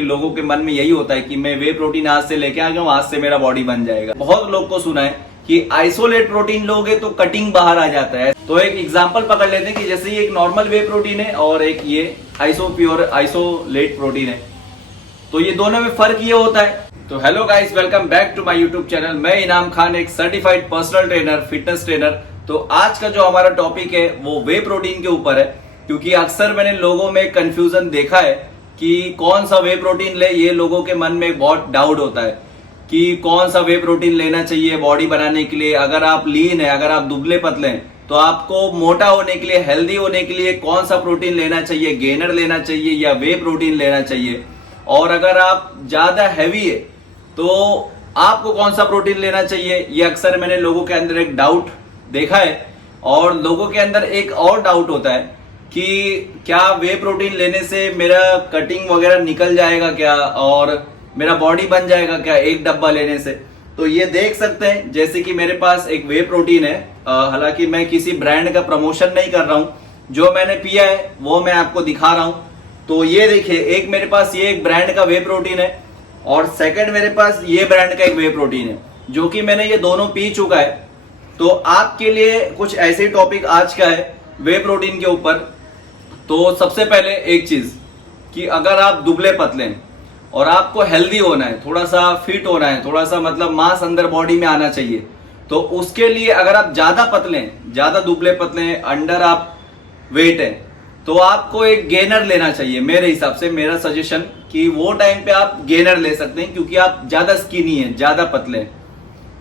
लोगों के मन में यही होता है कि मैं वे प्रोटीन आज से लेके आ गया हूँ, आज से मेरा बॉडी बन जाएगा। बहुत लोग को सुना है कि आइसोलेट प्रोटीन लोगे तो कटिंग बाहर आ जाता है। तो एक एग्जांपल पकड़ लेते हैं कि जैसे ये एक नॉर्मल वे प्रोटीन है और एक ये आइसोलेट प्रोटीन है, तो ये दोनों में फर्क ये होता है। तो hello guys, welcome back to my YouTube channel. मैं इनाम खान, एक certified personal trainer, fitness trainer. तो आज का जो हमारा टॉपिक है वो वे प्रोटीन के ऊपर है, क्योंकि अक्सर मैंने लोगों में कंफ्यूजन देखा है कि कौन सा वे प्रोटीन ले। ये लोगों के मन में बहुत डाउट होता है कि कौन सा वे प्रोटीन लेना चाहिए बॉडी बनाने के लिए। अगर आप लीन है, अगर आप दुबले पतले हैं, तो आपको मोटा होने के लिए, हेल्दी होने के लिए कौन सा प्रोटीन लेना चाहिए, गेनर लेना चाहिए या वे प्रोटीन लेना चाहिए। और अगर आप ज्यादा हैवी है तो आपको कौन सा प्रोटीन लेना चाहिए। ये अक्सर मैंने लोगों के अंदर एक डाउट देखा है। और लोगों के अंदर एक और डाउट होता है कि क्या वे प्रोटीन लेने से मेरा कटिंग वगैरह निकल जाएगा क्या, और मेरा बॉडी बन जाएगा क्या एक डब्बा लेने से। तो ये देख सकते हैं, जैसे कि मेरे पास एक वे प्रोटीन है। हालांकि मैं किसी ब्रांड का प्रमोशन नहीं कर रहा हूं, जो मैंने पिया है वो मैं आपको दिखा रहा हूं। तो ये देखिए, एक मेरे पास ये एक ब्रांड का वे प्रोटीन है और सेकंड मेरे पास ये ब्रांड का एक वे प्रोटीन है, जो कि मैंने ये दोनों पी चुका है। तो आपके लिए कुछ ऐसे टॉपिक आज का है वे प्रोटीन के ऊपर। तो सबसे पहले एक चीज कि अगर आप दुबले पतले हैं और आपको हेल्दी होना है, थोड़ा सा फिट होना है, थोड़ा सा मतलब मांस अंदर बॉडी में आना चाहिए, तो उसके लिए अगर आप ज्यादा पतले हैं, ज्यादा दुबले पतले हैं, अंडर आप वेट है, तो आपको एक गेनर लेना चाहिए। मेरे हिसाब से मेरा सजेशन कि वो टाइम पे आप गेनर ले सकते हैं, क्योंकि आप ज्यादा स्किनी हैं, ज्यादा पतले हैं।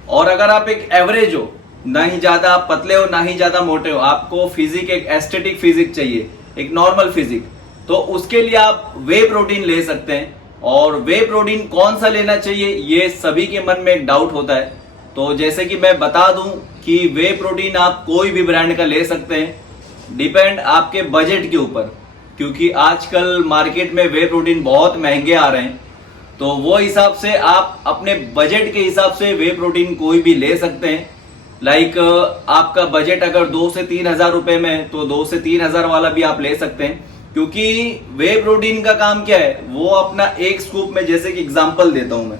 और अगर आप एक एवरेज हो, ना ही ज्यादा आप पतले हो ना ही ज्यादा मोटे हो, आपको फिजिक एक एस्थेटिक फिजिक चाहिए, एक नॉर्मल फिजिक, तो उसके लिए आप वे प्रोटीन ले सकते हैं। और वे प्रोटीन कौन सा लेना चाहिए ये सभी के मन में एक डाउट होता है। तो जैसे कि मैं बता दूं कि वे प्रोटीन आप कोई भी ब्रांड का ले सकते हैं, डिपेंड आपके बजट के ऊपर, क्योंकि आजकल मार्केट में वे प्रोटीन बहुत महंगे आ रहे हैं। तो वो हिसाब से आप अपने बजट के हिसाब से वे प्रोटीन कोई भी ले सकते हैं। लाइक आपका बजट अगर 2 से 3 हजार रुपए में है, तो 2 से 3 हजार वाला भी आप ले सकते हैं। क्योंकि वे प्रोटीन का काम क्या है, वो अपना एक स्कूप में, जैसे कि एग्जांपल देता हूं मैं,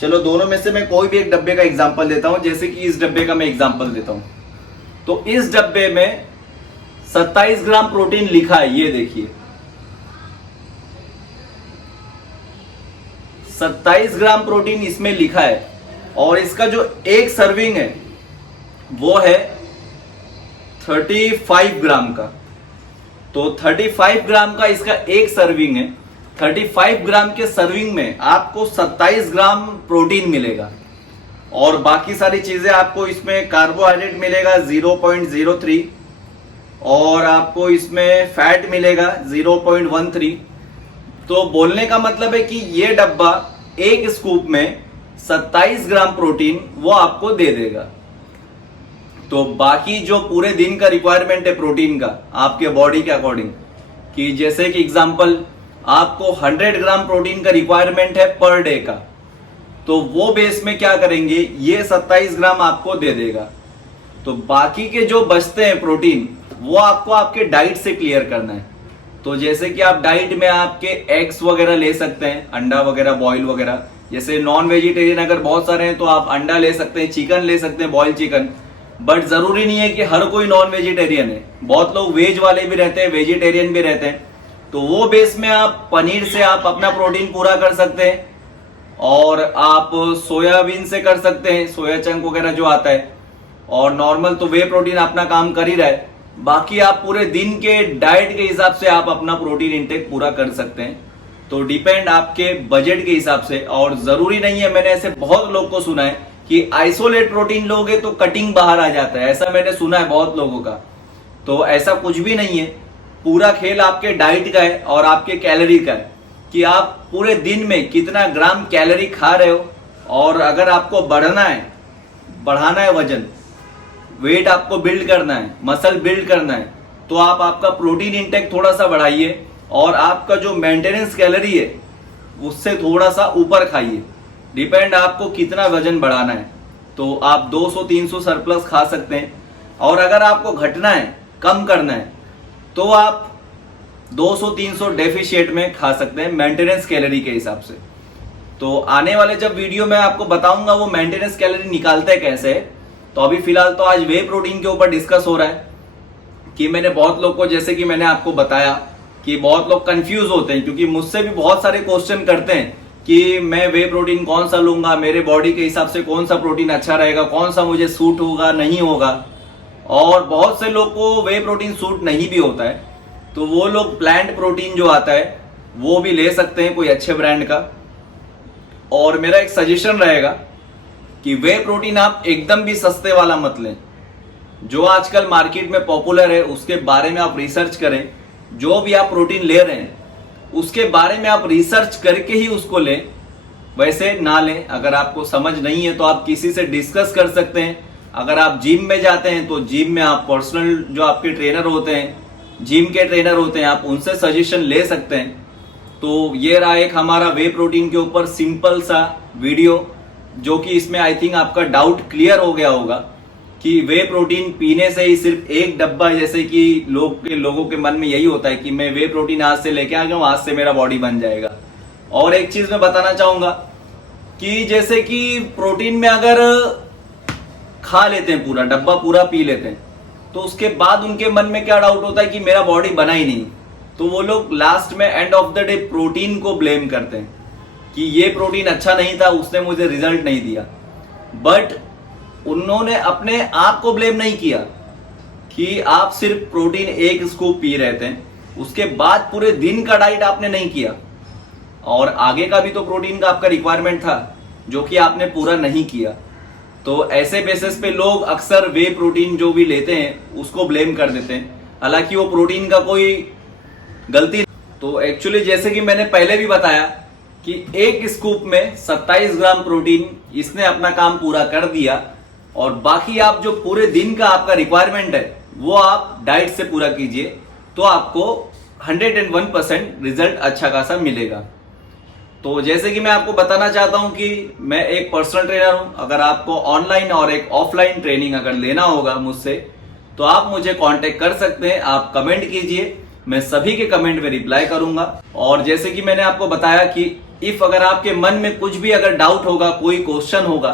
चलो दोनों में से मैं कोई भी एक डब्बे का एग्जांपल देता हूं। जैसे कि इस डब्बे का मैं एग्जांपल देता हूं, तो इस डब्बे में 27 ग्राम प्रोटीन लिखा है। ये देखिए 27 ग्राम प्रोटीन इसमें लिखा है। और इसका जो एक सर्विंग है वो है 35 ग्राम का। तो 35 ग्राम का इसका एक सर्विंग है। 35 ग्राम के सर्विंग में आपको 27 ग्राम प्रोटीन मिलेगा। और बाकी सारी चीजें आपको इसमें कार्बोहाइड्रेट मिलेगा 0.03, और आपको इसमें फैट मिलेगा 0.13। तो बोलने का मतलब है कि ये डब्बा एक स्कूप में 27 ग्राम प्रोटीन वो आपको दे देगा। तो बाकी जो पूरे दिन का रिक्वायरमेंट है प्रोटीन का आपके बॉडी के अकॉर्डिंग, कि जैसे कि एग्जांपल आपको 100 ग्राम प्रोटीन का रिक्वायरमेंट है पर डे का, तो वो बेस में क्या करेंगे, ये 27 ग्राम आपको दे देगा। तो बाकी के जो बचते हैं प्रोटीन, वो आपको आपके डाइट से क्लियर करना है। तो जैसे कि आप डाइट में आपके एग्स वगैरह ले सकते हैं, अंडा वगैरह, बॉयल वगैरह। जैसे नॉन वेजिटेरियन अगर बहुत सारे हैं तो आप अंडा ले सकते हैं, चिकन ले सकते हैं, बॉयल चिकन। बट जरूरी नहीं है कि हर कोई नॉन वेजिटेरियन है, बहुत लोग वेज वाले भी रहते हैं, वेजिटेरियन भी रहते हैं। तो वो बेस में आप पनीर से आप अपना प्रोटीन पूरा कर सकते हैं। और आप सोयाबीन से कर सकते हैं, सोया चंक वगैरह जो आता है। और नॉर्मल तो वे प्रोटीन अपना काम कर ही रहा है। बाकी आप पूरे दिन के डाइट के हिसाब से आप अपना प्रोटीन इंटेक पूरा कर सकते हैं। तो डिपेंड आपके बजट के हिसाब से। और जरूरी नहीं है, मैंने ऐसे बहुत लोग को सुना है कि आइसोलेट प्रोटीन लोगे तो कटिंग बाहर आ जाता है, ऐसा मैंने सुना है बहुत लोगों का। तो ऐसा कुछ भी नहीं है। पूरा खेल आपके डाइट का है और आपके कैलोरी का है, कि आप पूरे दिन में कितना ग्राम कैलोरी खा रहे हो। और अगर आपको बढ़ना है, बढ़ाना है वजन, वेट आपको बिल्ड करना है, मसल बिल्ड करना है, तो आप आपका प्रोटीन इंटेक थोड़ा सा बढ़ाइए। और आपका जो मेंटेनेंस कैलोरी है उससे थोड़ा सा ऊपर खाइए। डिपेंड आपको कितना वजन बढ़ाना है, तो आप 200-300 सरप्लस खा सकते हैं। और अगर आपको घटना है, कम करना है, तो आप 200-300 डेफिशिएट में खा सकते हैं मेंटेनेंस कैलोरी के हिसाब से। तो आने वाले जब वीडियो में आपको बताऊंगा वो मेंटेनेंस कैलोरी निकालते कैसे है। तो अभी फिलहाल तो आज वे प्रोटीन के ऊपर डिस्कस हो रहा है कि मैंने बहुत लोग को, जैसे कि मैंने आपको बताया कि बहुत लोग कंफ्यूज होते हैं, क्योंकि मुझसे भी बहुत सारे क्वेश्चन करते हैं कि मैं वे प्रोटीन कौन सा लूंगा, मेरे बॉडी के हिसाब से कौन सा प्रोटीन अच्छा रहेगा, कौन सा मुझे सूट होगा नहीं होगा। और बहुत से लोग को वे प्रोटीन सूट नहीं भी होता है, तो वो लोग प्लांट प्रोटीन जो आता है वो भी ले सकते हैं कोई अच्छे ब्रांड का। और मेरा एक सजेशन रहेगा कि वे प्रोटीन आप एकदम भी सस्ते वाला मत लें। जो आजकल मार्केट में पॉपुलर है उसके बारे में आप रिसर्च करें। जो भी आप प्रोटीन ले रहे हैं उसके बारे में आप रिसर्च करके ही उसको लें, वैसे ना लें। अगर आपको समझ नहीं है तो आप किसी से डिस्कस कर सकते हैं। अगर आप जिम में जाते हैं तो जिम में आप पर्सनल जो आपके ट्रेनर होते हैं, जिम के ट्रेनर होते हैं, आप उनसे सजेशन ले सकते हैं। तो ये रहा एक हमारा वे प्रोटीन के ऊपर सिंपल सा वीडियो, जो कि इसमें आई थिंक आपका डाउट क्लियर हो गया होगा कि वे प्रोटीन पीने से ही सिर्फ एक डब्बा, जैसे कि लोगों के मन में यही होता है कि मैं वे प्रोटीन आज से लेके आ गया हूं, आज से मेरा बॉडी बन जाएगा। और एक चीज मैं बताना चाहूंगा कि जैसे कि प्रोटीन में अगर खा लेते हैं, पूरा डब्बा पूरा पी लेते हैं, तो उसके बाद उनके मन में क्या डाउट होता है कि मेरा बॉडी बना ही नहीं। तो वो लोग लास्ट में end of the day protein को ब्लेम करते हैं कि ये प्रोटीन अच्छा नहीं था, उसने मुझे रिजल्ट नहीं दिया। बट उन्होंने अपने आप को ब्लेम नहीं किया कि आप सिर्फ प्रोटीन एक स्कूप पी रहे थे, उसके बाद पूरे दिन का डाइट आपने नहीं किया और आगे का भी तो प्रोटीन का आपका रिक्वायरमेंट था जो कि आपने पूरा नहीं किया। तो ऐसे बेसिस पे लोग अक्सर वे प्रोटीन जो भी लेते हैं उसको ब्लेम कर देते हैं, हालांकि वो प्रोटीन का कोई गलती। तो एक्चुअली जैसे कि मैंने पहले भी बताया कि एक स्कूप में 27 ग्राम प्रोटीन इसने अपना काम पूरा कर दिया, और बाकी आप जो पूरे दिन का आपका रिक्वायरमेंट है वो आप डाइट से पूरा कीजिए, तो आपको 101% रिजल्ट अच्छा खासा मिलेगा। तो जैसे कि मैं आपको बताना चाहता हूं कि मैं एक पर्सनल ट्रेनर हूं। अगर आपको ऑनलाइन और एक ऑफलाइन ट्रेनिंग अगर लेना होगा मुझसे, तो आप मुझे कांटेक्ट कर सकते हैं। आप कमेंट कीजिए, मैं सभी के कमेंट में रिप्लाई करूंगा। और जैसे कि मैंने आपको बताया कि इफ अगर आपके मन में कुछ भी अगर डाउट होगा, कोई क्वेश्चन होगा,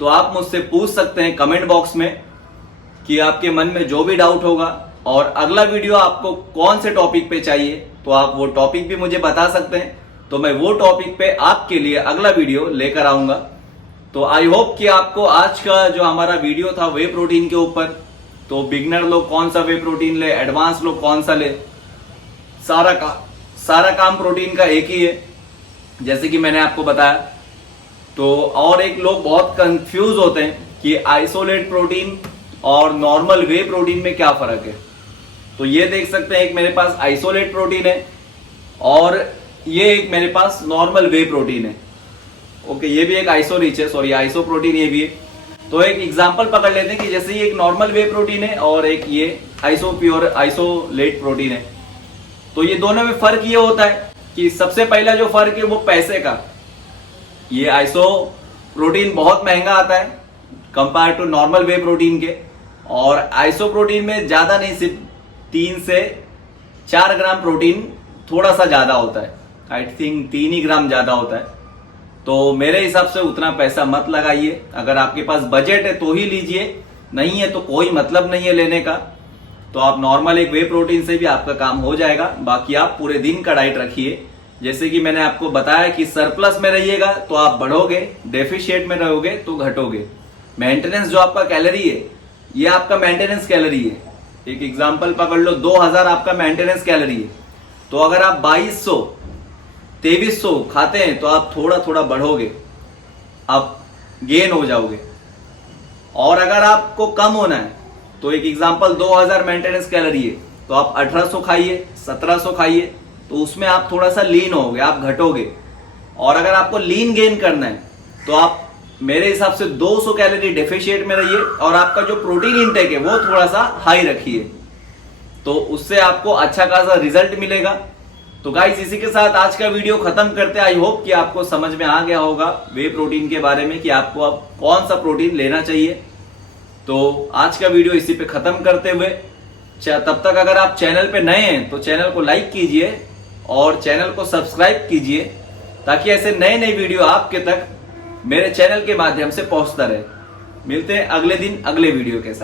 तो आप मुझसे पूछ सकते हैं कमेंट बॉक्स में कि आपके मन में जो भी डाउट होगा। और अगला वीडियो आपको कौन से टॉपिक पे चाहिए तो आप वो टॉपिक भी मुझे बता सकते हैं, तो मैं वो टॉपिक पे आपके लिए अगला वीडियो लेकर आऊंगा। तो आई होप कि आपको आज का जो हमारा वीडियो था वे प्रोटीन के ऊपर, तो बिगनर लोग कौन सा वे प्रोटीन ले, एडवांस लोग कौन सा ले, सारा काम प्रोटीन का एक ही है, जैसे कि मैंने आपको बताया। तो और एक लोग बहुत कंफ्यूज होते हैं कि आइसोलेट प्रोटीन और नॉर्मल वे प्रोटीन में क्या फर्क है। तो ये देख सकते हैं, एक मेरे पास आइसोलेट प्रोटीन है और ये एक मेरे पास नॉर्मल वे प्रोटीन है। ओके, ये भी एक आइसो रिच है, सॉरी आइसो प्रोटीन ये भी है। तो एक एग्जांपल पकड़ लेते हैं कि जैसे ये एक नॉर्मल वे प्रोटीन है और एक ये आइसोलेट प्रोटीन है। तो ये दोनों में फर्क ये होता है कि सबसे पहला जो फर्क है वो पैसे का। ये आइसो प्रोटीन बहुत महंगा आता है compare to normal whey protein के, और आइसो प्रोटीन में ज्यादा नहीं, सिर्फ 3 से 4 ग्राम प्रोटीन थोड़ा सा ज्यादा होता है। आई थिंक 3 ही ग्राम ज्यादा होता है। तो मेरे हिसाब से उतना पैसा मत लगाइए। अगर आपके पास बजट है तो ही लीजिए, नहीं है तो कोई मतलब नहीं है लेने का। तो आप नॉर्मल एक वे प्रोटीन से भी आपका काम हो जाएगा। बाकी आप पूरे दिन का डाइट रखिए। जैसे कि मैंने आपको बताया कि सरप्लस में रहिएगा तो आप बढ़ोगे, डेफिशिएट में रहोगे तो घटोगे। मेंटेनेंस जो आपका कैलोरी है ये आपका मेंटेनेंस कैलोरी है। एक एग्जांपल पकड़ लो, 2000 आपका मेंटेनेंस कैलोरी है, तो अगर आप 2200 2300 खाते हैं तो आप थोड़ा थोड़ा बढ़ोगे, आप गेन हो जाओगे। और अगर आपको कम होना है तो एक एग्जांपल 2000 मेंटेनेंस कैलोरी है तो आप 1800 खाइए, 1700 खाइए, तो उसमें आप थोड़ा सा लीन होगे, आप घटोगे। और अगर आपको लीन गेन करना है तो आप मेरे हिसाब से 200 कैलोरी डेफिशिएट में रहिए और आपका जो प्रोटीन इंटेक है वो थोड़ा सा हाई रखिए, तो उससे आपको अच्छा खासा रिजल्ट मिलेगा। तो गाइस, इसी के साथ आज का वीडियो खत्म करते हैं। आई होप कि आपको समझ में आ गया होगा वे प्रोटीन के बारे में कि आपको अब कौन सा प्रोटीन लेना चाहिए। तो आज का वीडियो इसी पे खत्म करते हुए तब तक अगर आप चैनल पे नए हैं तो चैनल को लाइक कीजिए और चैनल को सब्सक्राइब कीजिए, ताकि ऐसे नए नए वीडियो आपके तक मेरे चैनल के माध्यम से पहुंचता रहे। मिलते हैं अगले दिन अगले वीडियो के साथ।